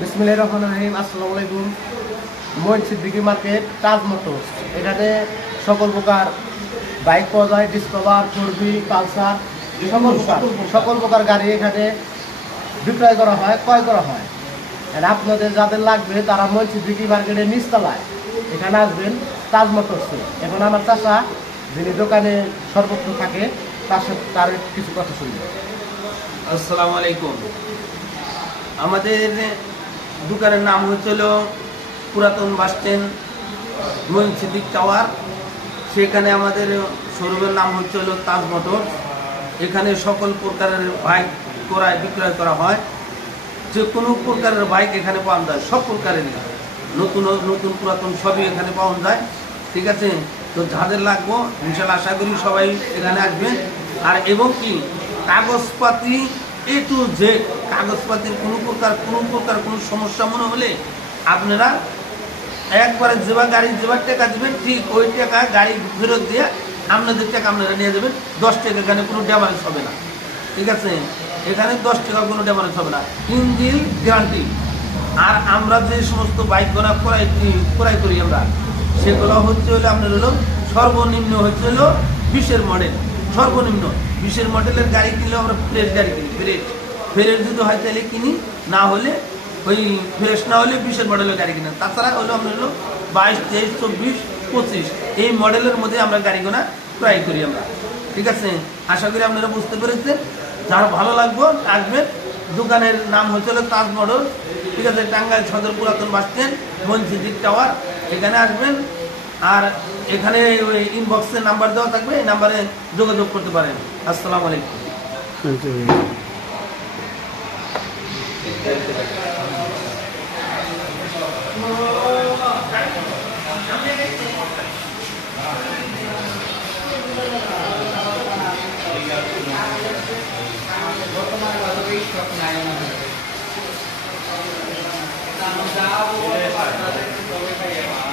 বিসমিল্লাহির রহমানির রহিম। আসসালামু আলাইকুম। মঈন সিদ্দিকী মার্কেট, তাজ মোটরস। এখানে সকল প্রকার বাইক পাওয়া যায়, ডিসকভার, ফোরবি, পালসার, সকল প্রকার গাড়ি এখানে বিক্রয় করা হয়, ক্রয় করা হয়। আর আপনাদের যাদের লাগবে তারা মঈন সিদ্দিকী মার্কেটের নিচতলায় এখানে আসবেন, তাজ মোটরসে। এখন আমার চাচা যিনি দোকানে সর্বত্র থাকে তার কিছু কথা শুনবেন। আসসালামু আলাইকুম। আমাদের দোকানের নাম হচ্ছিল পুরাতন bus stand, Moin Siddique tower. সেখানে আমাদের শোরুমের নাম হচ্ছিল তাজ মোটর। এখানে সকল প্রকারের বাইক বিক্রয় করা হয়। যে কোনো প্রকারের বাইক এখানে পাওয়া যায়, সব প্রকারেরই, নতুন পুরাতন সবই এখানে পাওয়া যায়। ঠিক আছে, তো যাদের লাগবো ইনশাল্লাহ আশা করি সবাই এখানে আসবেন। আর এবং কি কাগজপাতি এ টু জেড, কাগজপাতির কোনো প্রকার কোনো সমস্যা মনে হলে আপনারা একবারে গাড়ি যেবার টাকা দেবেন, ঠিক ওই টাকা গাড়ি ফেরত দিয়ে আপনাদের টাকা আপনারা নিয়ে যাবেন। 10 টাকা এখানে কোনো ড্যামারেজ হবে না। ঠিক আছে, এখানে 10 টাকা কোনো ড্যামারেজ হবে না, ইঞ্জিন গ্যারান্টি। আর আমরা যে সমস্ত বাইক ক্রয় করি আমরা, সেগুলো হচ্ছে হলো আপনার হলো সর্বনিম্ন হচ্ছে হলো 20-এর মডেল। সর্বনিম্ন 20-এর মডেলের গাড়ি কিনলে আমরা ফ্রেশ গাড়ি কিনি। ফ্রেশ যদি হয় তাহলে কিনি, না হলে ওই ফ্রেশ না হলে 20-এর মডেলের গাড়ি কিনি। তাছাড়া হলো আপনার হলো 22, 23, 24, 25 এই মডেলের মধ্যে আমরা গাড়িগুলো ক্রয় করি আমরা। ঠিক আছে, আশা করি আপনারা বুঝতে পেরেছেন। যার ভালো লাগবে আসবেন। দোকানের নাম হচ্ছে তাজ মোটর। ঠিক আছে, টাঙ্গাইল সদর পুরাতন bus stand, Moin Siddique tower. এখানে আসবেন। আর এখানে ওই ইনবক্সের নাম্বার দেওয়া থাকবে, এই নাম্বারে যোগাযোগ করতে পারেন। আসসালামু আলাইকুম।